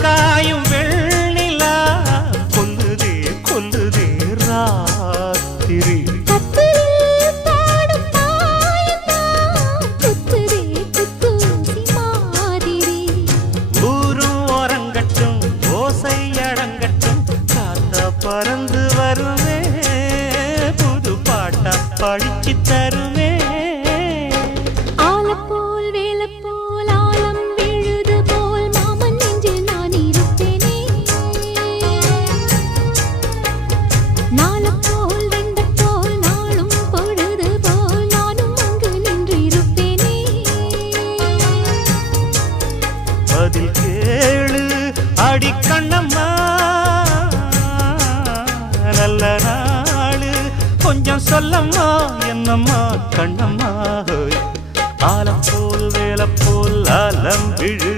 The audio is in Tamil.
காயும் வெண்ணிலா கொல்லுதே கொல்லுதே ராத்திரி பறந்து வருமே புது பாட்டா படிச்சு தருமே ஆலப்போல் வேலப்போல் ஆலம் விழுது போல் மாமன் நெஞ்சில் நான் இருப்பேனே நாளப்போல் வெண்டப்போல் நாளும் பொழுது போல் நானும் அங்கு நின்று இருப்பேனே பதில் கேளு அடிக்கண்ணம்மா நல்ல நாளு கொஞ்சம் சொல்லம்மா என்னம்மா கண்ணம்மா ஆலம் போல் வேலை போல் ஆலம் விழு